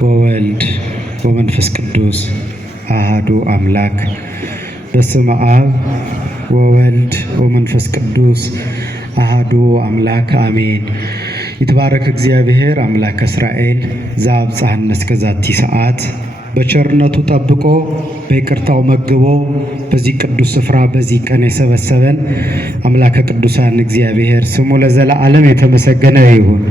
ወወልድ ወመንፈስ ቅዱስ አሐዱ አምላክ። በስመ አብ ወወልድ ወመንፈስ ቅዱስ አሐዱ አምላክ አሜን። ይትባረክ እግዚአብሔር አምላከ እስራኤል ዘአብጽሐነ እስከ ዛቲ ሰዓት። በቸርነቱ ጠብቆ በይቅርታው መግቦ በዚህ ቅዱስ ስፍራ በዚህ ቀን የሰበሰበን አምላከ ቅዱሳን እግዚአብሔር ስሙ ለዘላለም የተመሰገነ ይሁን።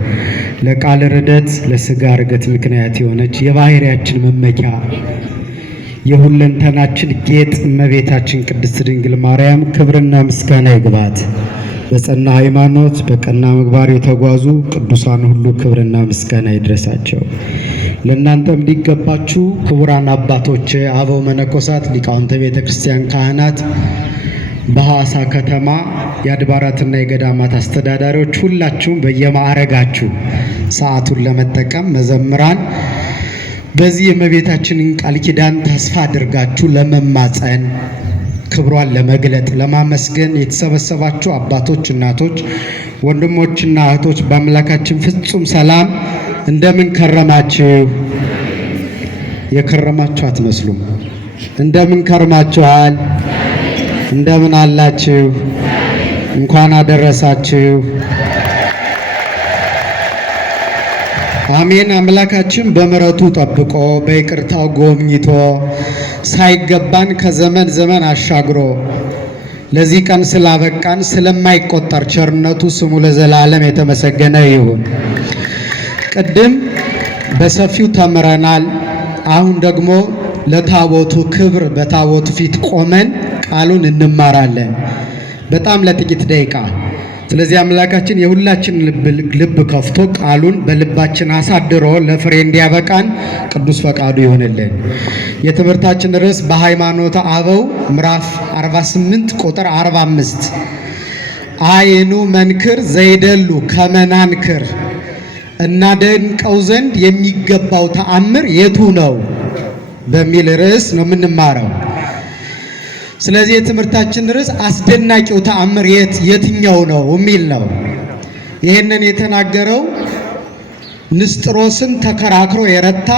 ለቃል ርደት ለሥጋ ርገት ምክንያት የሆነች የባህሪያችን መመኪያ የሁለንተናችን ጌጥ እመቤታችን ቅድስት ድንግል ማርያም ክብርና ምስጋና ይግባት። በጸና ሃይማኖት በቀና ምግባር የተጓዙ ቅዱሳን ሁሉ ክብርና ምስጋና ይድረሳቸው። ለእናንተም ሊገባችሁ ክቡራን አባቶች፣ አበው መነኮሳት፣ ሊቃውንተ ቤተ ክርስቲያን፣ ካህናት፣ በሐዋሳ ከተማ የአድባራትና የገዳማት አስተዳዳሪዎች ሁላችሁም በየማዕረጋችሁ ሰዓቱን ለመጠቀም መዘምራን በዚህ የእመቤታችንን ቃል ኪዳን ተስፋ አድርጋችሁ ለመማፀን ክብሯን ለመግለጥ ለማመስገን የተሰበሰባችሁ አባቶች፣ እናቶች፣ ወንድሞችና እህቶች በአምላካችን ፍጹም ሰላም እንደምን ከረማችሁ? የከረማችሁ አትመስሉም። እንደምን ከርማችኋል? እንደምን አላችሁ? እንኳን አደረሳችሁ። አሜን። አምላካችን በምሕረቱ ጠብቆ በይቅርታው ጎብኝቶ ሳይገባን ከዘመን ዘመን አሻግሮ ለዚህ ቀን ስላበቃን ስለማይቆጠር ቸርነቱ ስሙ ለዘላለም የተመሰገነ ይሁን። ቅድም በሰፊው ተምረናል። አሁን ደግሞ ለታቦቱ ክብር በታቦቱ ፊት ቆመን ቃሉን እንማራለን በጣም ለጥቂት ደቂቃ። ስለዚህ አምላካችን የሁላችን ልብ ከፍቶ ቃሉን በልባችን አሳድሮ ለፍሬ እንዲያበቃን ቅዱስ ፈቃዱ ይሆንልን። የትምህርታችን ርዕስ በሃይማኖተ አበው ምዕራፍ 48 ቁጥር 45 አይኑ መንክር ዘይደሉ ከመናንክር፣ እናደንቀው ዘንድ የሚገባው ተአምር የቱ ነው በሚል ርዕስ ነው የምንማረው። ስለዚህ የትምህርታችን ርዕስ አስደናቂው ተአምር የትኛው ነው የሚል ነው። ይህንን የተናገረው ንስጥሮስን ተከራክሮ የረታ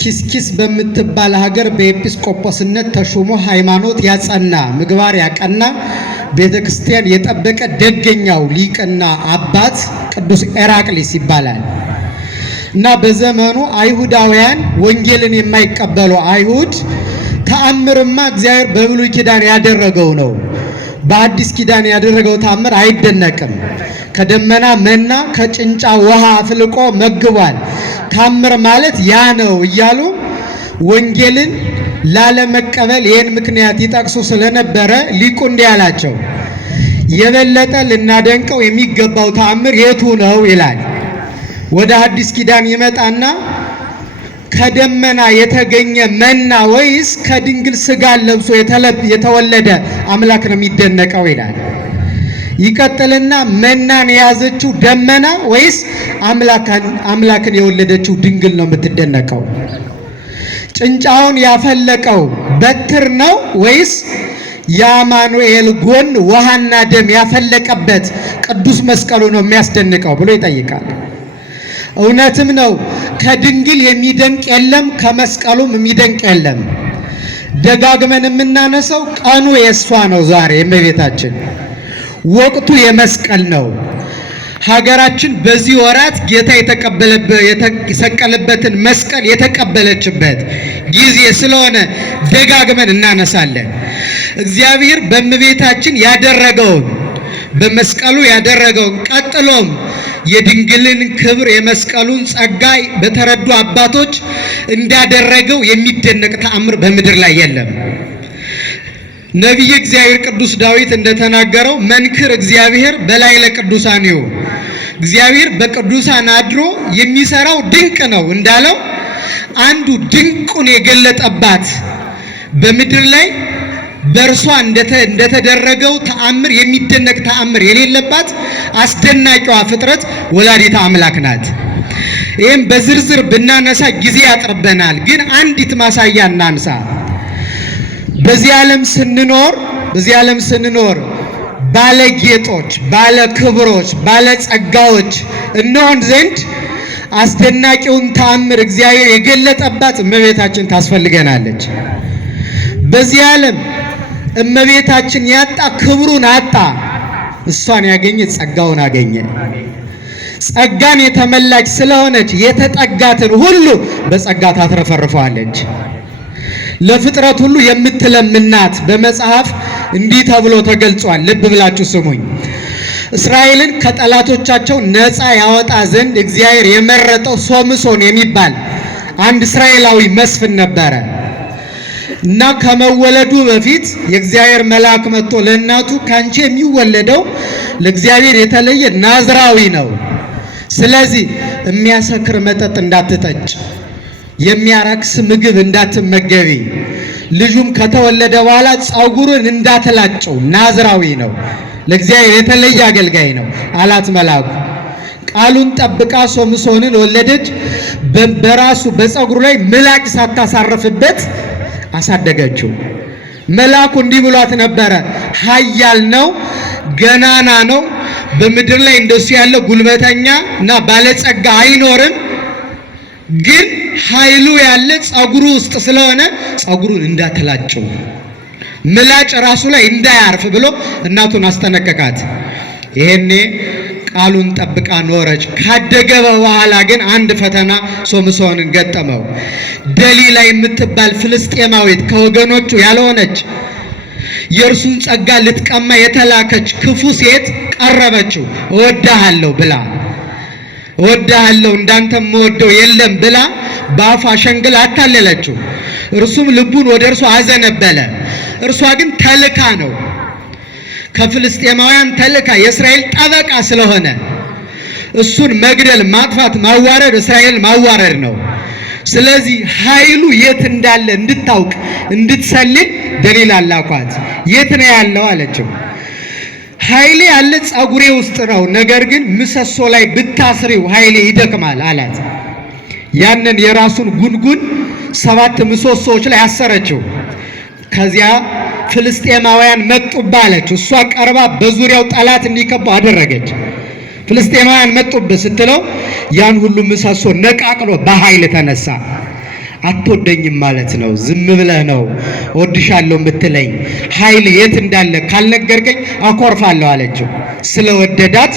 ኪስኪስ በምትባል ሀገር በኤጲስቆጶስነት ተሹሞ ሃይማኖት ያጸና ምግባር ያቀና ቤተ ክርስቲያን የጠበቀ ደገኛው ሊቅና አባት ቅዱስ ኤራቅሊስ ይባላል እና በዘመኑ አይሁዳውያን ወንጌልን የማይቀበሉ አይሁድ ተአምርማ እግዚአብሔር በብሉይ ኪዳን ያደረገው ነው፣ በአዲስ ኪዳን ያደረገው ተአምር አይደነቅም፣ ከደመና መና ከጭንጫ ውሃ አፍልቆ መግቧል፣ ተአምር ማለት ያ ነው እያሉ ወንጌልን ላለመቀበል ይህን ምክንያት ይጠቅሱ ስለነበረ ሊቁ እንዲህ አላቸው፣ የበለጠ ልናደንቀው የሚገባው ተአምር የቱ ነው ይላል። ወደ አዲስ ኪዳን ይመጣና ከደመና የተገኘ መና ወይስ ከድንግል ሥጋን ለብሶ የተወለደ አምላክ ነው የሚደነቀው ይላል። ይቀጥልና መናን የያዘችው ደመና ወይስ አምላክን የወለደችው ድንግል ነው የምትደነቀው? ጭንጫውን ያፈለቀው በትር ነው ወይስ የአማኑኤል ጎን ውሃና ደም ያፈለቀበት ቅዱስ መስቀሉ ነው የሚያስደንቀው ብሎ ይጠይቃል። እውነትም ነው፣ ከድንግል የሚደንቅ የለም፣ ከመስቀሉም የሚደንቅ የለም። ደጋግመን የምናነሳው ቀኑ የእሷ ነው። ዛሬ የእመቤታችን ወቅቱ የመስቀል ነው። ሀገራችን በዚህ ወራት ጌታ የተሰቀለበትን መስቀል የተቀበለችበት ጊዜ ስለሆነ ደጋግመን እናነሳለን። እግዚአብሔር በእመቤታችን ያደረገውን በመስቀሉ ያደረገውን ቀጥሎም የድንግልን ክብር የመስቀሉን ጸጋ በተረዱ አባቶች እንዳደረገው የሚደነቅ ተአምር በምድር ላይ የለም። ነቢየ እግዚአብሔር ቅዱስ ዳዊት እንደተናገረው መንክር እግዚአብሔር በላይ ለቅዱሳን ይሁ፣ እግዚአብሔር በቅዱሳን አድሮ የሚሰራው ድንቅ ነው እንዳለው አንዱ ድንቁን የገለጠባት በምድር ላይ በእርሷ እንደተደረገው ተአምር የሚደነቅ ተአምር የሌለባት አስደናቂዋ ፍጥረት ወላዲተ አምላክ ናት። ይህም በዝርዝር ብናነሳ ጊዜ ያጥርበናል፣ ግን አንዲት ማሳያ እናንሳ። በዚህ ዓለም ስንኖር ባለ ጌጦች፣ ባለ ክብሮች፣ ባለ ጸጋዎች እንሆን ዘንድ አስደናቂውን ተአምር እግዚአብሔር የገለጠባት እመቤታችን ታስፈልገናለች። በዚህ ዓለም እመቤታችን ያጣ ክብሩን አጣ፣ እሷን ያገኘ ጸጋውን አገኘ። ጸጋን የተመላች ስለሆነች የተጠጋትን ሁሉ በጸጋ ታትረፈርፈዋለች። ለፍጥረት ሁሉ የምትለምናት በመጽሐፍ እንዲህ ተብሎ ተገልጿል። ልብ ብላችሁ ስሙኝ። እስራኤልን ከጠላቶቻቸው ነፃ ያወጣ ዘንድ እግዚአብሔር የመረጠው ሶምሶን የሚባል አንድ እስራኤላዊ መስፍን ነበረ እና ከመወለዱ በፊት የእግዚአብሔር መልአክ መጥቶ ለእናቱ ካንቺ የሚወለደው ለእግዚአብሔር የተለየ ናዝራዊ ነው፣ ስለዚህ የሚያሰክር መጠጥ እንዳትጠጭ፣ የሚያረክስ ምግብ እንዳትመገቢ፣ ልጁም ከተወለደ በኋላ ጸጉርን እንዳትላጨው፣ ናዝራዊ ነው፣ ለእግዚአብሔር የተለየ አገልጋይ ነው አላት መልአኩ። ቃሉን ጠብቃ ሶምሶንን ወለደች። በራሱ በጸጉሩ ላይ ምላጭ ሳታሳርፍበት አሳደገችው። መልአኩ እንዲህ ብሏት ነበረ፣ ኃያል ነው፣ ገናና ነው፣ በምድር ላይ እንደሱ ያለ ጉልበተኛ እና ባለጸጋ አይኖርም፣ ግን ኃይሉ ያለ ጸጉሩ ውስጥ ስለሆነ ጸጉሩን እንዳትላጨው፣ ምላጭ ራሱ ላይ እንዳያርፍ ብሎ እናቱን አስጠነቀቃት። ይሄኔ ቃሉን ጠብቃ ኖረች። ካደገ በኋላ ግን አንድ ፈተና ሶምሶንን ገጠመው። ደሊላ የምትባል ፍልስጤማዊት ከወገኖቹ ያልሆነች የእርሱን ጸጋ ልትቀማ የተላከች ክፉ ሴት ቀረበችው። እወድሃለሁ ብላ እወድሃለሁ እንዳንተ የምወደው የለም ብላ በአፏ ሸንግላ አታለለችው። እርሱም ልቡን ወደ እርሷ አዘነበለ። እርሷ ግን ተልካ ነው፣ ከፍልስጤማውያን ተልካ የእስራኤል ጠበቃ ስለሆነ እሱን መግደል፣ ማጥፋት፣ ማዋረድ እስራኤል ማዋረድ ነው። ስለዚህ ኃይሉ የት እንዳለ እንድታውቅ እንድትሰልል ደሊላ ላኳት። የት ነው ያለው አለችው። ኃይሌ ያለ ጸጉሬ ውስጥ ነው፣ ነገር ግን ምሰሶ ላይ ብታስሪው ኃይሌ ይደክማል አላት። ያንን የራሱን ጉንጉን 7 ምሰሶዎች ላይ አሰረችው። ከዚያ ፍልስጤማውያን መጡባ አለችው። እሷ ቀርባ በዙሪያው ጠላት እንዲከቡ አደረገች። ፍልስጤማውያን መጡብህ ስትለው ያን ሁሉ ምሰሶ ነቃቅሎ በኃይል ተነሳ። አትወደኝም ማለት ነው፣ ዝም ብለህ ነው እወድሻለሁ የምትለኝ፣ ኃይል የት እንዳለ ካልነገርከኝ አኮርፋለሁ አለችው። ስለወደዳት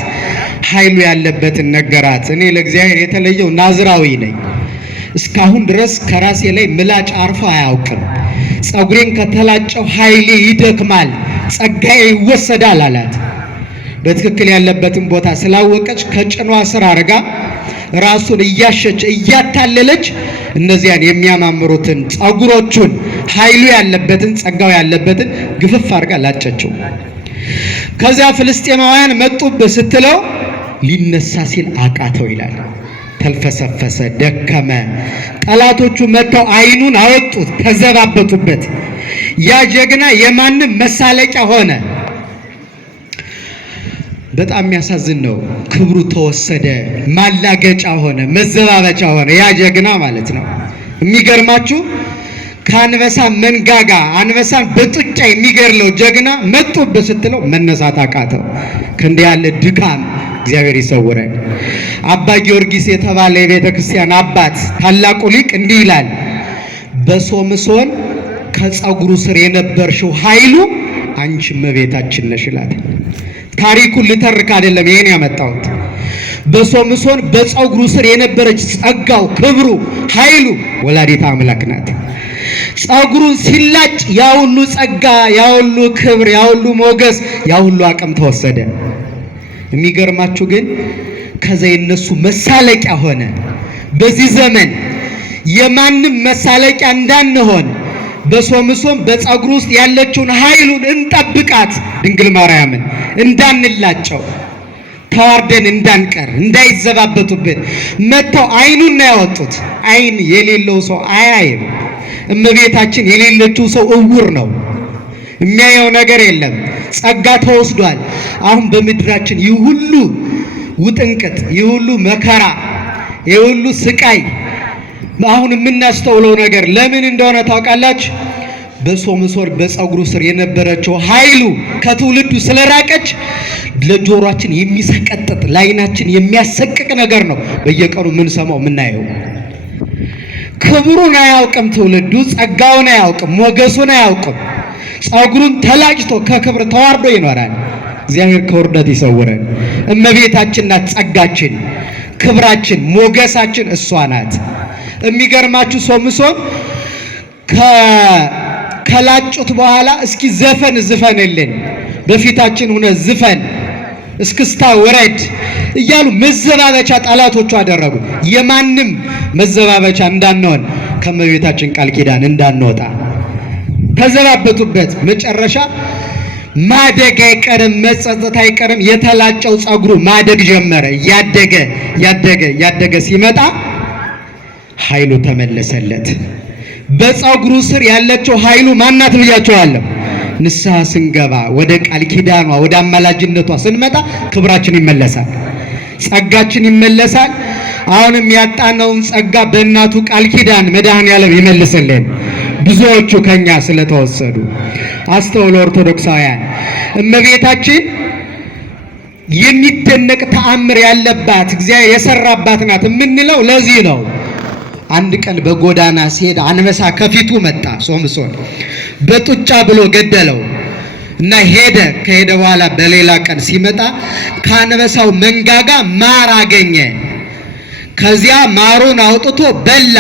ኃይሉ ያለበትን ነገራት። እኔ ለእግዚአብሔር የተለየው ናዝራዊ ነኝ፣ እስካሁን ድረስ ከራሴ ላይ ምላጭ አርፎ አያውቅም፣ ጸጉሬን ከተላጨው ኃይሌ ይደክማል፣ ጸጋዬ ይወሰዳል አላት። በትክክል ያለበትን ቦታ ስላወቀች ከጭኗ ስር አድርጋ ራሱን እያሸች እያታለለች እነዚያን የሚያማምሩትን ጸጉሮቹን ኃይሉ ያለበትን ጸጋው ያለበትን ግፍፍ አድርጋ ላጨችው። ከዚያ ፍልስጤማውያን መጡብህ ስትለው ሊነሳ ሲል አቃተው ይላል። ተልፈሰፈሰ፣ ደከመ። ጠላቶቹ መጥተው ዓይኑን አወጡት፣ ተዘባበቱበት። ያ ጀግና የማንም መሳለቂያ ሆነ። በጣም የሚያሳዝን ነው። ክብሩ ተወሰደ፣ ማላገጫ ሆነ፣ መዘባበቻ ሆነ። ያ ጀግና ማለት ነው። የሚገርማችሁ ከአንበሳ መንጋጋ አንበሳን በጡጫ የሚገድለው ጀግና መጡብህ ስትለው መነሳት አቃተው። ከእንዲህ ያለ ድካም እግዚአብሔር ይሰውረን። አባ ጊዮርጊስ የተባለ የቤተ ክርስቲያን አባት ታላቁ ሊቅ እንዲህ ይላል፣ በሶምሶን ከጸጉሩ ስር የነበርሽው ኃይሉ አንቺ እመቤታችን ነሽ ይላል። ታሪኩን ልተርክ አይደለም ይሄን ያመጣሁት። በሶምሶን በጸጉሩ ስር የነበረች ጸጋው፣ ክብሩ፣ ኃይሉ ወላዲተ አምላክ ናት። ጸጉሩን ሲላጭ ያ ሁሉ ጸጋ፣ ያ ሁሉ ክብር፣ ያ ሁሉ ሞገስ፣ ያ ሁሉ አቅም ተወሰደ። የሚገርማችሁ ግን ከዛ የነሱ መሳለቂያ ሆነ። በዚህ ዘመን የማንም መሳለቂያ እንዳንሆን በሶምሶን በጸጉሩ ውስጥ ያለችውን ኃይሉን እንጠብቃት። ድንግል ማርያምን እንዳንላጨው፣ ተዋርደን እንዳንቀር፣ እንዳይዘባበቱብን። መጥተው ዓይኑን ነው ያወጡት። ዓይን የሌለው ሰው አያይም። እመቤታችን የሌለችው ሰው እውር ነው፣ የሚያየው ነገር የለም። ጸጋ ተወስዷል። አሁን በምድራችን ይህ ሁሉ ውጥንቅጥ፣ ይህ ሁሉ መከራ፣ ይህ ሁሉ ስቃይ አሁን የምናስተውለው ነገር ለምን እንደሆነ ታውቃላችሁ? በሶምሶን በፀጉሩ ስር የነበረችው ኃይሉ ከትውልዱ ስለራቀች ለጆሮአችን የሚሰቀጥጥ ለዓይናችን የሚያሰቅቅ ነገር ነው በየቀኑ ምን ሰማው ምን ናየው። ክብሩን አያውቅም ትውልዱ፣ ጸጋውን አያውቅም፣ ሞገሱን አያውቅም። ፀጉሩን ተላጭቶ ከክብር ተዋርዶ ይኖራል። እግዚአብሔር ከውርደት ይሰውረን። እመቤታችን ናት ጸጋችን፣ ክብራችን፣ ሞገሳችን እሷ ናት። የሚገርማችሁ ሶምሶን ከላጩት በኋላ እስኪ ዘፈን ዝፈንልን በፊታችን ሆነ ዝፈን እስክስታ ወረድ እያሉ መዘባበቻ ጠላቶቹ አደረጉ። የማንም መዘባበቻ እንዳንሆን ከመቤታችን ቃል ኪዳን እንዳንወጣ ተዘባበቱበት። መጨረሻ ማደግ አይቀርም መጸጸት አይቀርም። የተላጨው ፀጉሩ ማደግ ጀመረ። ያደገ ሲመጣ ኃይሉ ተመለሰለት። በፀጉሩ ስር ያለችው ኃይሉ ማናት ብያቸዋለሁ? ንስሐ ስንገባ ወደ ቃል ኪዳኗ ወደ አማላጅነቷ ስንመጣ ክብራችን ይመለሳል፣ ጸጋችን ይመለሳል። አሁንም ያጣነውን ጸጋ በእናቱ ቃል ኪዳን መድኃኔዓለም ይመልስልን። ብዙዎቹ ከኛ ስለተወሰዱ አስተውሎ ኦርቶዶክሳውያን፣ እመቤታችን የሚደነቅ ተአምር ያለባት እግዚአብሔር የሰራባት ናት የምንለው ለዚህ ነው። አንድ ቀን በጎዳና ሲሄድ አንበሳ ከፊቱ መጣ። ሶምሶን በጡጫ ብሎ ገደለው እና ከሄደ በኋላ በሌላ ቀን ሲመጣ ከአንበሳው መንጋጋ ማር አገኘ። ከዚያ ማሩን አውጥቶ በላ።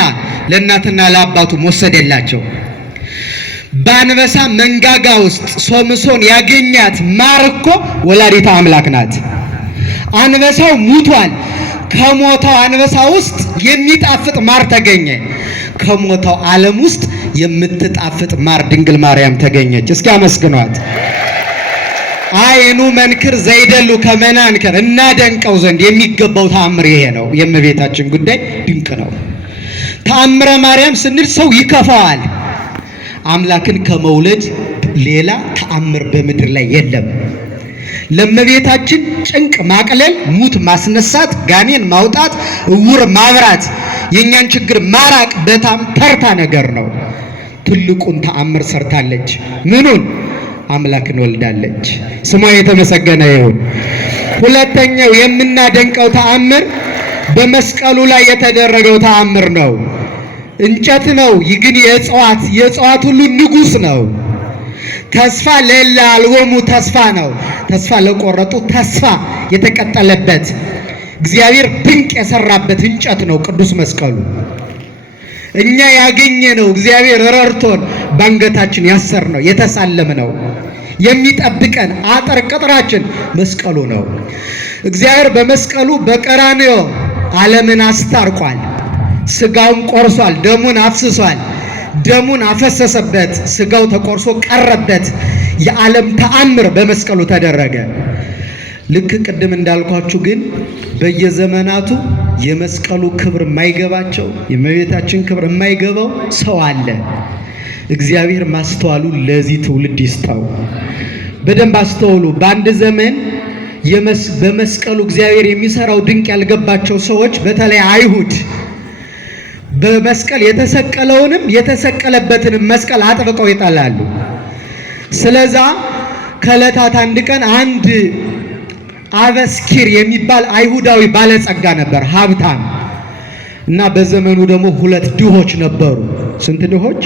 ለእናትና ለአባቱ ወሰደላቸው። በአንበሳ መንጋጋ ውስጥ ሶምሶን ያገኛት ማር እኮ ወላዲተ አምላክ ናት። አንበሳው ሙቷል። ከሞተው አንበሳ ውስጥ የሚጣፍጥ ማር ተገኘ። ከሞተው ዓለም ውስጥ የምትጣፍጥ ማር ድንግል ማርያም ተገኘች። እስኪ አመስግኗት። አይኑ መንክር ዘይደሉ ከመናንከር እናደንቀው ዘንድ የሚገባው ተአምር ይሄ ነው። የእመቤታችን ጉዳይ ድንቅ ነው። ተአምረ ማርያም ስንል ሰው ይከፋዋል። አምላክን ከመውለድ ሌላ ተአምር በምድር ላይ የለም። ለእመቤታችን ጭንቅ ማቅለል፣ ሙት ማስነሳት፣ ጋኔን ማውጣት፣ እውር ማብራት፣ የኛን ችግር ማራቅ በጣም ተርታ ነገር ነው። ትልቁን ተአምር ሰርታለች። ምኑን? አምላክን ወልዳለች። ስሟ የተመሰገነ ይሁን። ሁለተኛው የምናደንቀው ተአምር በመስቀሉ ላይ የተደረገው ተአምር ነው። እንጨት ነው፣ ግን የእጽዋት ሁሉ ንጉሥ ነው። ተስፋ ለሌለ አልቦሙ ተስፋ ነው። ተስፋ ለቆረጡ ተስፋ የተቀጠለበት እግዚአብሔር ድንቅ የሰራበት እንጨት ነው ቅዱስ መስቀሉ። እኛ ያገኘነው እግዚአብሔር ረድቶን ባንገታችን ያሰርነው የተሳለምነው የሚጠብቀን አጥር ቅጥራችን መስቀሉ ነው። እግዚአብሔር በመስቀሉ በቀራንዮ ዓለምን አስታርቋል። ስጋውን ቆርሷል፣ ደሙን አፍስሷል። ደሙን አፈሰሰበት፣ ስጋው ተቆርሶ ቀረበት። የዓለም ተአምር በመስቀሉ ተደረገ። ልክ ቅድም እንዳልኳችሁ ግን በየዘመናቱ የመስቀሉ ክብር የማይገባቸው የእመቤታችን ክብር የማይገባው ሰው አለ። እግዚአብሔር ማስተዋሉ ለዚህ ትውልድ ይስጠው። በደንብ አስተውሉ። በአንድ ዘመን በመስቀሉ እግዚአብሔር የሚሰራው ድንቅ ያልገባቸው ሰዎች በተለይ አይሁድ በመስቀል የተሰቀለውንም የተሰቀለበትንም መስቀል አጥብቀው ይጠላሉ። ስለዛ ከዕለታት አንድ ቀን አንድ አበስኪር የሚባል አይሁዳዊ ባለጸጋ ነበር፣ ሀብታም እና በዘመኑ ደግሞ ሁለት ድሆች ነበሩ። ስንት ድሆች?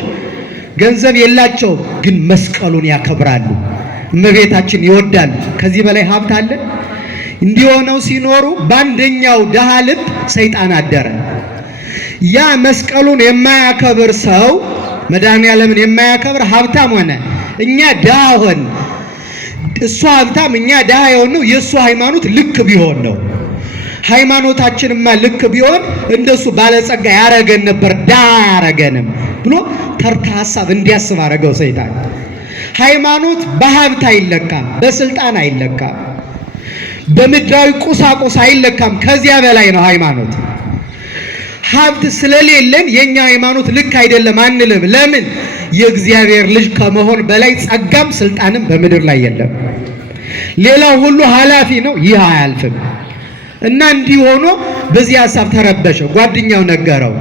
ገንዘብ የላቸው ግን መስቀሉን ያከብራሉ፣ እመቤታችን ይወዳሉ። ከዚህ በላይ ሀብት አለ? እንዲሆነው ሲኖሩ በአንደኛው ድሃ ልብ ሰይጣን አደረ። ያ መስቀሉን የማያከብር ሰው መድኃኔዓለምን የማያከብር ሀብታም ሆነ። እኛ ድሃ ሆን፣ እሱ ሀብታም እኛ ድሃ የሆነው የእሱ ሃይማኖት ልክ ቢሆን ነው። ሃይማኖታችንማ ልክ ቢሆን እንደሱ ባለጸጋ ያረገን ነበር፣ ድሃ ያረገንም ብሎ ተርታ ሀሳብ እንዲያስብ አረገው ሰይጣን። ሃይማኖት በሀብት አይለካም፣ በስልጣን አይለካም፣ በምድራዊ ቁሳቁስ አይለካም። ከዚያ በላይ ነው ሃይማኖት። ሀብት ስለሌለን የኛ ሃይማኖት ልክ አይደለም አንልም። ለምን? የእግዚአብሔር ልጅ ከመሆን በላይ ጸጋም ስልጣንም በምድር ላይ የለም። ሌላው ሁሉ ኃላፊ ነው፣ ይህ አያልፍም። እና እንዲህ ሆኖ በዚህ ሀሳብ ተረበሸ። ጓደኛው ነገረው፣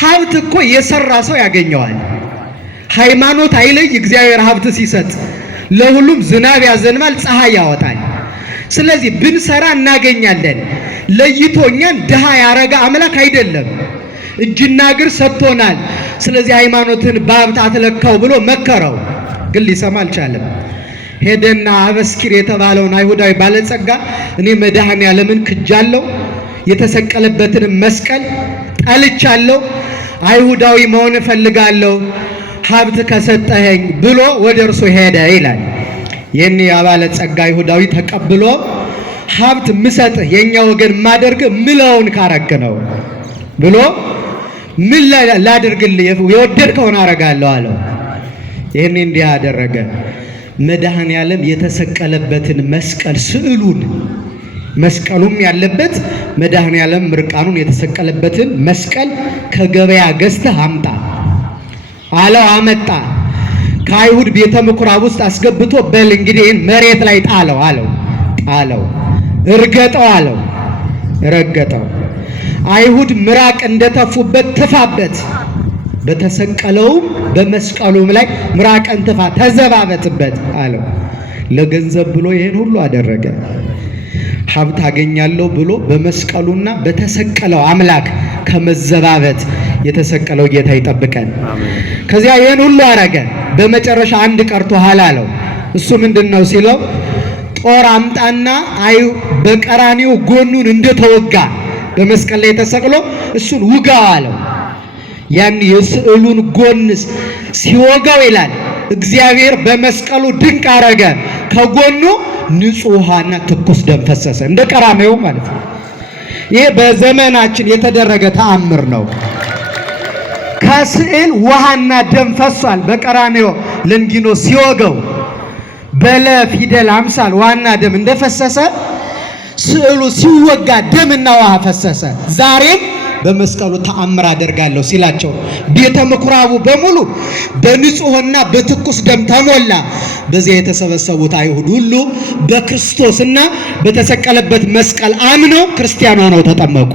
ሀብት እኮ የሰራ ሰው ያገኘዋል። ሃይማኖት አይለይ እግዚአብሔር ሀብት ሲሰጥ ለሁሉም ዝናብ ያዘንባል፣ ፀሐይ ያወጣል። ስለዚህ ብንሰራ እናገኛለን። ለይቶኛን ድሃ ያረጋ አምላክ አይደለም፣ እጅና እግር ሰጥቶናል። ስለዚህ ሃይማኖትን በሀብት አትለካው ብሎ መከረው፣ ግን ሊሰማ አልቻለም። ሄደና አበስኪር የተባለውን አይሁዳዊ ባለጸጋ እኔ መድኃኔዓለምን ክጃለሁ፣ የተሰቀለበትን መስቀል ጠልቻለሁ፣ አይሁዳዊ መሆን እፈልጋለሁ፣ ሀብት ከሰጠኸኝ ብሎ ወደ እርሱ ሄደ ይላል። የኔ ባለጸጋ አይሁዳዊ ተቀብሎ ሀብት ምሰጥህ የኛ ወገን ማደርግ ምለውን ካረክ ነው ብሎ ምን ላድርግልህ የወደድከውን አረጋለሁ አለው። ይሄን እንዲህ አደረገ። መድኃኔዓለም የተሰቀለበትን መስቀል ስዕሉን መስቀሉም ያለበት መድኃኔዓለም ምርቃኑን የተሰቀለበትን መስቀል ከገበያ ገዝተህ አምጣ አለው። አመጣ። ከአይሁድ ቤተ ምኩራብ ውስጥ አስገብቶ በል እንግዲህ መሬት ላይ ጣለው አለው። ጣለው። እርገጠው አለው። ረገጠው። አይሁድ ምራቅ እንደተፉበት ትፋበት፣ በተሰቀለውም በመስቀሉም ላይ ምራቅን ትፋ ተዘባበትበት አለው። ለገንዘብ ብሎ ይሄን ሁሉ አደረገ። ሀብት አገኛለሁ ብሎ በመስቀሉና በተሰቀለው አምላክ ከመዘባበት የተሰቀለው ጌታ ይጠብቀን። ከዚያ ይሄን ሁሉ አረገ። በመጨረሻ አንድ ቀርቶሃል አለው። እሱ ምንድነው ሲለው ጦር አምጣና በቀራኒው ጎኑን እንደተወጋ በመስቀል ላይ ተሰቅሎ እሱን ውጋው አለው። ያን የስዕሉን ጎን ሲወጋው ይላል እግዚአብሔር በመስቀሉ ድንቅ አረገ። ከጎኑ ንጹህ ውሃና ትኩስ ደም ፈሰሰ፣ እንደ ቀራኔው ማለት ነው። ይሄ በዘመናችን የተደረገ ተአምር ነው። ከስዕል ውሃና ደም ፈሷል። በቀራኔው ለንጊኖ ሲወጋው በለ ፊደል አምሳል ዋና ደም እንደፈሰሰ ስዕሉ ሲወጋ ደምና ውሃ ፈሰሰ። ዛሬም በመስቀሉ ተአምር አደርጋለሁ ሲላቸው ቤተ ምኩራቡ በሙሉ በንጹህና በትኩስ ደም ተሞላ። በዚያ የተሰበሰቡት አይሁድ ሁሉ በክርስቶስና በተሰቀለበት መስቀል አምነው ክርስቲያን ሆነው ተጠመቁ።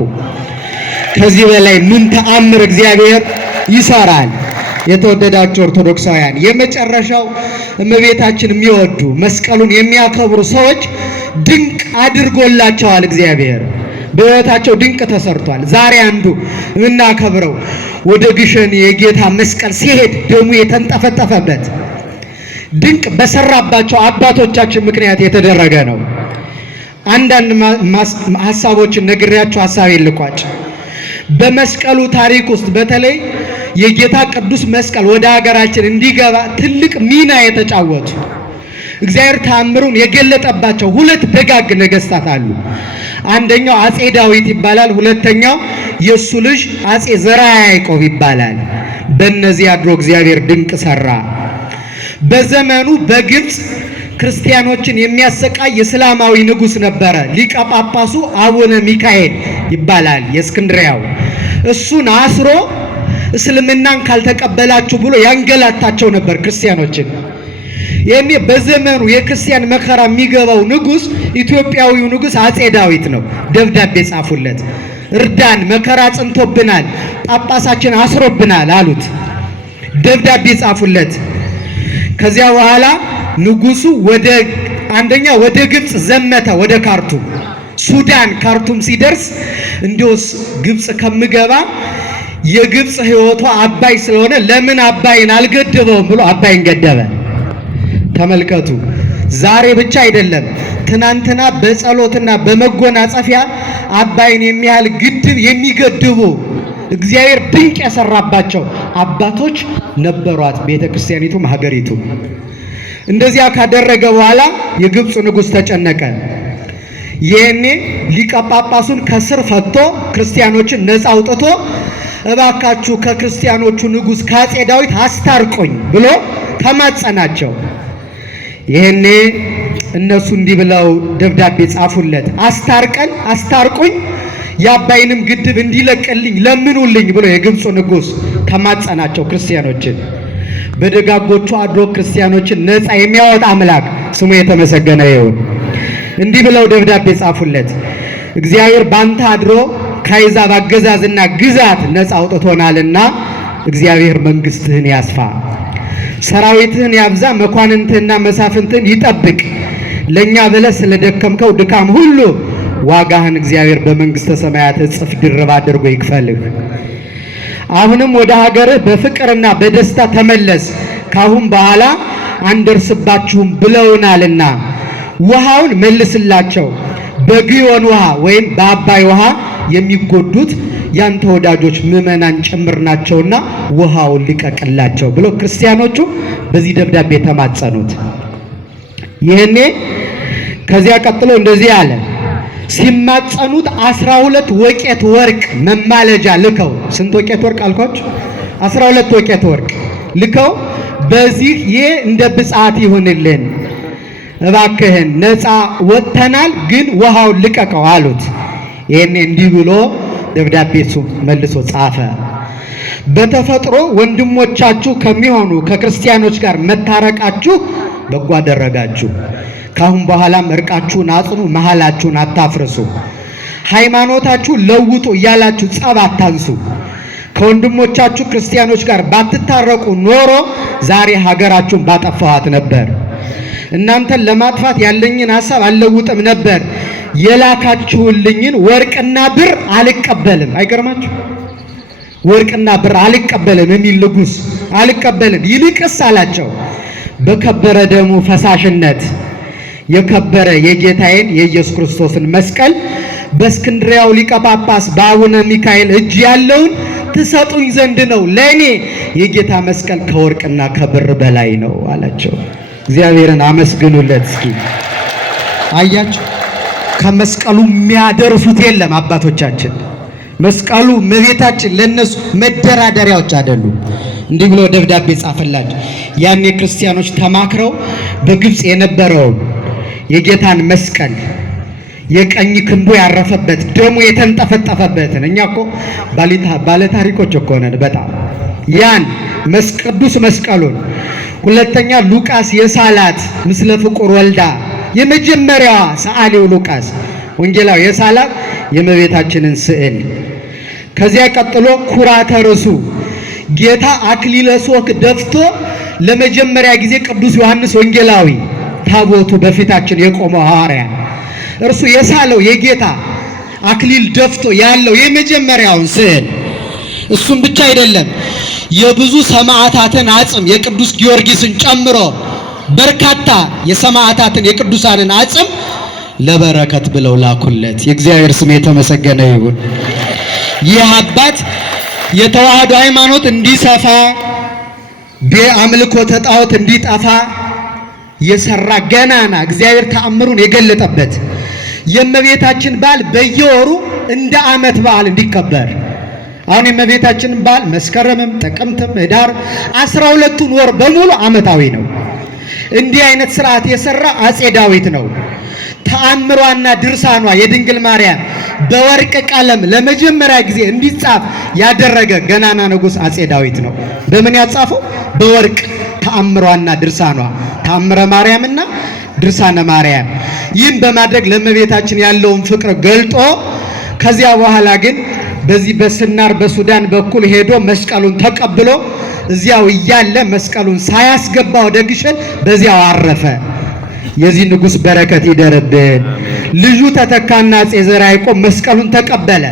ከዚህ በላይ ምን ተአምር እግዚአብሔር ይሰራል? የተወደዳችሁ ኦርቶዶክሳውያን፣ የመጨረሻው እመቤታችን የሚወዱ መስቀሉን የሚያከብሩ ሰዎች ድንቅ አድርጎላቸዋል እግዚአብሔር። በሕይወታቸው ድንቅ ተሰርቷል። ዛሬ አንዱ የምናከብረው ወደ ግሸን የጌታ መስቀል ሲሄድ ደሙ የተንጠፈጠፈበት ድንቅ በሰራባቸው አባቶቻችን ምክንያት የተደረገ ነው። አንዳንድ ሐሳቦችን ነግሬያቸው ሐሳቤን ልቋጭ። በመስቀሉ ታሪክ ውስጥ በተለይ የጌታ ቅዱስ መስቀል ወደ ሀገራችን እንዲገባ ትልቅ ሚና የተጫወቱ እግዚአብሔር ተአምሩን የገለጠባቸው ሁለት ደጋግ ነገስታት አሉ። አንደኛው አጼ ዳዊት ይባላል። ሁለተኛው የሱ ልጅ አጼ ዘርዓ ያዕቆብ ይባላል። በእነዚህ አድሮ እግዚአብሔር ድንቅ ሰራ። በዘመኑ በግብጽ ክርስቲያኖችን የሚያሰቃይ እስላማዊ ንጉስ ነበረ። ሊቀ ጳጳሱ አቡነ ሚካኤል ይባላል የእስክንድሪያው። እሱን አስሮ እስልምናን ካልተቀበላችሁ ብሎ ያንገላታቸው ነበር ክርስቲያኖችን። የኔ በዘመኑ የክርስቲያን መከራ የሚገባው ንጉስ ኢትዮጵያዊው ንጉስ አጼ ዳዊት ነው። ደብዳቤ ጻፉለት። እርዳን፣ መከራ ጽንቶብናል፣ ጳጳሳችን አስሮብናል አሉት። ደብዳቤ ጻፉለት። ከዚያ በኋላ ንጉሱ ወደ ግብጽ ዘመተ፣ ወደ ካርቱም ሱዳን ካርቱም ሲደርስ እንዲውስ ግብጽ ከምገባ የግብጽ ህይወቷ አባይ ስለሆነ ለምን አባይን አልገደበውም ብሎ አባይን ገደበ። ተመልከቱ። ዛሬ ብቻ አይደለም፣ ትናንትና በጸሎትና በመጎናጸፊያ አባይን የሚያህል ግድብ የሚገድቡ እግዚአብሔር ድንቅ ያሰራባቸው አባቶች ነበሯት ቤተክርስቲያኒቱም ሀገሪቱ። እንደዚያ ካደረገ በኋላ የግብጽ ንጉስ ተጨነቀ። ይሄኔ ሊቀ ጳጳሱን ከስር ፈቶ ክርስቲያኖችን ነፃ አውጥቶ እባካችሁ ከክርስቲያኖቹ ንጉስ ከአጼ ዳዊት አስታርቁኝ ብሎ ተማጸናቸው። ይሄኔ እነሱ እንዲህ ብለው ደብዳቤ ጻፉለት። አስታርቁኝ፣ የአባይንም ግድብ እንዲለቅልኝ ለምኑልኝ ብሎ የግብፁ ንጉስ ተማጸናቸው ክርስቲያኖችን። በደጋጎቹ አድሮ ክርስቲያኖችን ነፃ የሚያወጣ አምላክ ስሙ የተመሰገነ ይሁን። እንዲህ ብለው ደብዳቤ ጻፉለት። እግዚአብሔር ባንተ አድሮ ከአሕዛብ አገዛዝና ግዛት ነፃ አውጥቶናልና እግዚአብሔር መንግስትህን ያስፋ። ሰራዊትህን ያብዛ፣ መኳንንትህና መሳፍንትህን ይጠብቅ። ለኛ ብለህ ስለደከምከው ድካም ሁሉ ዋጋህን እግዚአብሔር በመንግስተ ሰማያት እጥፍ ድርብ አድርጎ ይክፈልህ። አሁንም ወደ ሀገርህ በፍቅርና በደስታ ተመለስ፣ ካሁን በኋላ አንደርስባችሁም ብለውናልና ውሃውን መልስላቸው። በግዮን ውሃ ወይም በአባይ ውሃ የሚጎዱት ያንተ ወዳጆች ምዕመናን ጭምር ናቸውና ውሃውን ልቀቅላቸው ብሎ ክርስቲያኖቹ በዚህ ደብዳቤ ተማጸኑት። ይህኔ ከዚያ ቀጥሎ እንደዚህ አለ። ሲማጸኑት 12 ወቄት ወርቅ መማለጃ ልከው፣ ስንት ወቄት ወርቅ አልኳችሁ? 12 ወቄት ወርቅ ልከው በዚህ ይህ እንደ ብጽዓት ይሁንልን፣ እባክህን ነፃ ወጥተናል፣ ግን ውሃውን ልቀቀው አሉት። ይህኔ እንዲህ ብሎ ደብዳቤ መልሶ ጻፈ። በተፈጥሮ ወንድሞቻችሁ ከሚሆኑ ከክርስቲያኖች ጋር መታረቃችሁ በጎ አደረጋችሁ። ካሁን በኋላም እርቃችሁን አጽኑ፣ መሐላችሁን አታፍርሱ፣ ሃይማኖታችሁ ለውጡ እያላችሁ ጸብ አታንሱ። ከወንድሞቻችሁ ክርስቲያኖች ጋር ባትታረቁ ኖሮ ዛሬ ሀገራችሁን ባጠፋኋት ነበር። እናንተን ለማጥፋት ያለኝን ሐሳብ አልለውጥም ነበር። የላካችሁልኝን ወርቅና ብር አልቀበልም። አይገርማችሁ? ወርቅና ብር አልቀበልም የሚል ንጉሥ አልቀበልም። ይልቅስ አላቸው በከበረ ደሙ ፈሳሽነት የከበረ የጌታዬን የኢየሱስ ክርስቶስን መስቀል በእስክንድሪያው ሊቀ ጳጳስ በአቡነ ሚካኤል እጅ ያለውን ትሰጡኝ ዘንድ ነው። ለእኔ የጌታ መስቀል ከወርቅና ከብር በላይ ነው አላቸው። እግዚአብሔርን አመስግኑለት እስኪ። አያችሁ፣ ከመስቀሉ የሚያደርሱት የለም አባቶቻችን። መስቀሉ እመቤታችን ለነሱ መደራደሪያዎች አይደሉም። እንዲህ ብሎ ደብዳቤ ጻፈላቸው። ያኔ ክርስቲያኖች ተማክረው በግብፅ የነበረውን የጌታን መስቀል የቀኝ ክንዱ ያረፈበት ደሙ የተንጠፈጠፈበትን፣ እኛ እኮ ባለታሪኮች እኮ ነን በጣም ያን ቅዱስ መስቀሉን፣ ሁለተኛ ሉቃስ የሳላት ምስለ ፍቁር ወልዳ የመጀመሪያዋ ሰዓሊው ሉቃስ ወንጌላዊ የሳላት የእመቤታችንን ስዕል፣ ከዚያ ቀጥሎ ኩራተ ርሱ ጌታ አክሊለ ሦክ ደፍቶ ለመጀመሪያ ጊዜ ቅዱስ ዮሐንስ ወንጌላዊ ታቦቱ በፊታችን የቆመው ሐዋርያ እርሱ የሳለው የጌታ አክሊል ደፍቶ ያለው የመጀመሪያውን ስዕል። እሱም ብቻ አይደለም፣ የብዙ ሰማዕታትን አጽም የቅዱስ ጊዮርጊስን ጨምሮ በርካታ የሰማዕታትን የቅዱሳንን አጽም ለበረከት ብለው ላኩለት። የእግዚአብሔር ስም የተመሰገነ ይሁን። ይህ አባት የተዋህዶ ሃይማኖት እንዲሰፋ በአምልኮተ ጣዖት እንዲጠፋ የሰራ ገናና እግዚአብሔር ተአምሩን የገለጠበት የእመቤታችን በዓል በየወሩ እንደ ዓመት በዓል እንዲከበር። አሁን የእመቤታችን በዓል መስከረምም ጥቅምትም ኅዳር 12ቱን ወር በሙሉ ዓመታዊ ነው። እንዲህ አይነት ስርዓት የሰራ አጼ ዳዊት ነው። ተአምሯና ድርሳኗ የድንግል ማርያም በወርቅ ቀለም ለመጀመሪያ ጊዜ እንዲጻፍ ያደረገ ገናና ንጉሥ አጼ ዳዊት ነው። በምን ያጻፈው? በወርቅ ተአምሯና ድርሳኗ ተአምረ ማርያምና ድርሳነ ማርያም። ይህም በማድረግ ለእመቤታችን ያለውን ፍቅር ገልጦ ከዚያ በኋላ ግን በዚህ በስናር በሱዳን በኩል ሄዶ መስቀሉን ተቀብሎ እዚያው እያለ መስቀሉን ሳያስገባ ወደ ግሸን በዚያው አረፈ። የዚህ ንጉሥ በረከት ይደርብን። ልጁ ተተካና አፄ ዘርዓ ያዕቆብ መስቀሉን ተቀበለ።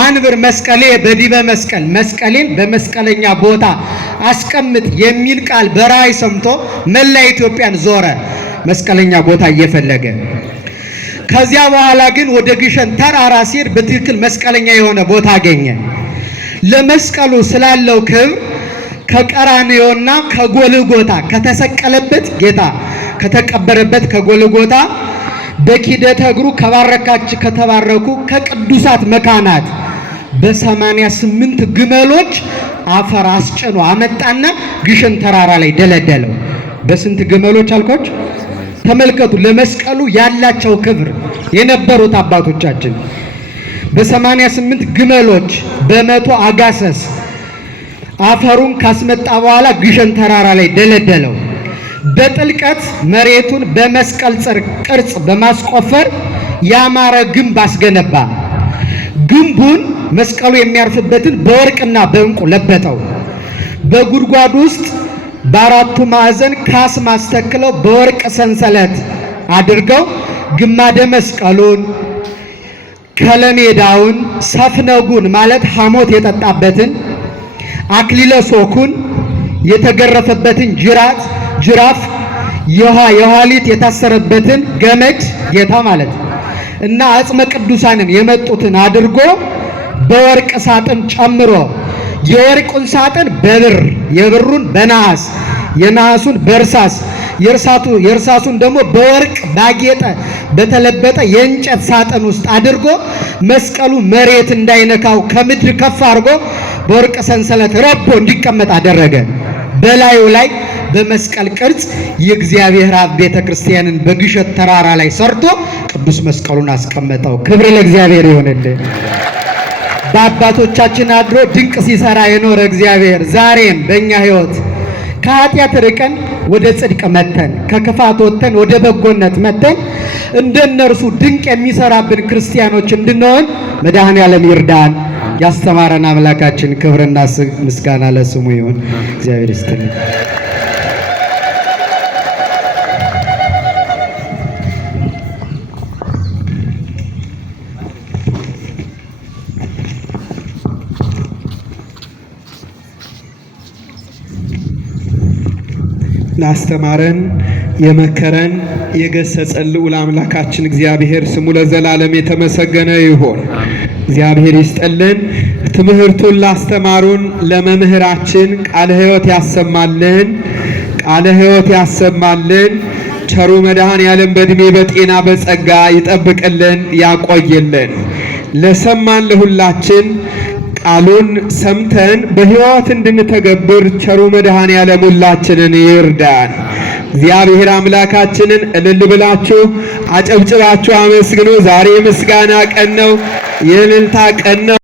አንብር መስቀሌ በዲበ መስቀል፣ መስቀሌን በመስቀለኛ ቦታ አስቀምጥ የሚል ቃል በራእይ ሰምቶ መላ ኢትዮጵያን ዞረ መስቀለኛ ቦታ እየፈለገ። ከዚያ በኋላ ግን ወደ ግሸን ተራራ ሲሄድ በትክክል መስቀለኛ የሆነ ቦታ አገኘ። ለመስቀሉ ስላለው ክብር ከቀራንዮና ከጎልጎታ ከተሰቀለበት ጌታ ከተቀበረበት ከጎልጎታ በኪደተ እግሩ ከተባረኩ ከቅዱሳት መካናት በ88 ግመሎች አፈር አስጭኖ አመጣና ግሸን ተራራ ላይ ደለደለው። በስንት ግመሎች አልኳችሁ? ተመልከቱ ለመስቀሉ ያላቸው ክብር የነበሩት አባቶቻችን በ88 ግመሎች በመቶ አጋሰስ አፈሩን ካስመጣ በኋላ ግሸን ተራራ ላይ ደለደለው። በጥልቀት መሬቱን በመስቀል ቅርጽ በማስቆፈር ያማረ ግንብ አስገነባ። ግንቡን መስቀሉ የሚያርፍበትን በወርቅና በዕንቁ ለበጠው። በጉድጓድ ውስጥ በአራቱ ማዕዘን ካስማ አስተክለው በወርቅ ሰንሰለት አድርገው ግማደ መስቀሉን፣ ከለሜዳውን፣ ሰፍነጉን ማለት ሐሞት የጠጣበትን፣ አክሊለ ሦኩን የተገረፈበትን ጅራፍ የኋሊት የታሰረበትን ገመድ ጌታ ማለት እና አጽመ ቅዱሳንን የመጡትን አድርጎ በወርቅ ሳጥን ጨምሮ የወርቁን ሳጥን በብር የብሩን በነሐስ የነሐሱን በእርሳስ የእርሳሱን ደግሞ በወርቅ ባጌጠ በተለበጠ የእንጨት ሳጥን ውስጥ አድርጎ መስቀሉ መሬት እንዳይነካው ከምድር ከፍ አድርጎ በወርቅ ሰንሰለት ረቦ እንዲቀመጥ አደረገ። በላዩ ላይ በመስቀል ቅርጽ የእግዚአብሔር አብ ቤተክርስቲያንን በግሸት ተራራ ላይ ሰርቶ ቅዱስ መስቀሉን አስቀመጠው። ክብር ለእግዚአብሔር ይሁንልን። በአባቶቻችን አድሮ ድንቅ ሲሰራ የኖረ እግዚአብሔር ዛሬም በእኛ ሕይወት ከኃጢአት ርቀን ወደ ጽድቅ መተን ከክፋት ወጥተን ወደ በጎነት መተን እንደነርሱ ድንቅ የሚሰራብን ክርስቲያኖች እንድንሆን መድኃኔዓለም ይርዳን። ያስተማረን አምላካችን ክብርና ምስጋና ለስሙ ይሁን። እግዚአብሔር ይስጥልን። ላስተማረን የመከረን የገሰጸን ልዑል አምላካችን እግዚአብሔር ስሙ ለዘላለም የተመሰገነ ይሁን። እግዚአብሔር ይስጥልን። ትምህርቱን ላስተማሩን ለመምህራችን ቃለ ሕይወት ያሰማልን፣ ቃለ ሕይወት ያሰማልን። ቸሩ መድኃኔዓለም በዕድሜ በጤና በጸጋ ይጠብቅልን ያቆይልን። ለሰማን ለሁላችን ቃሉን ሰምተን በሕይወት እንድንተገብር ቸሩ መድኃኔዓለም ሁላችንን ይርዳን። እግዚአብሔር አምላካችንን እልል ብላችሁ አጨብጭባችሁ አመስግኑ። ዛሬ ምስጋና ቀን ነው፣ የእልልታ ቀን ነው።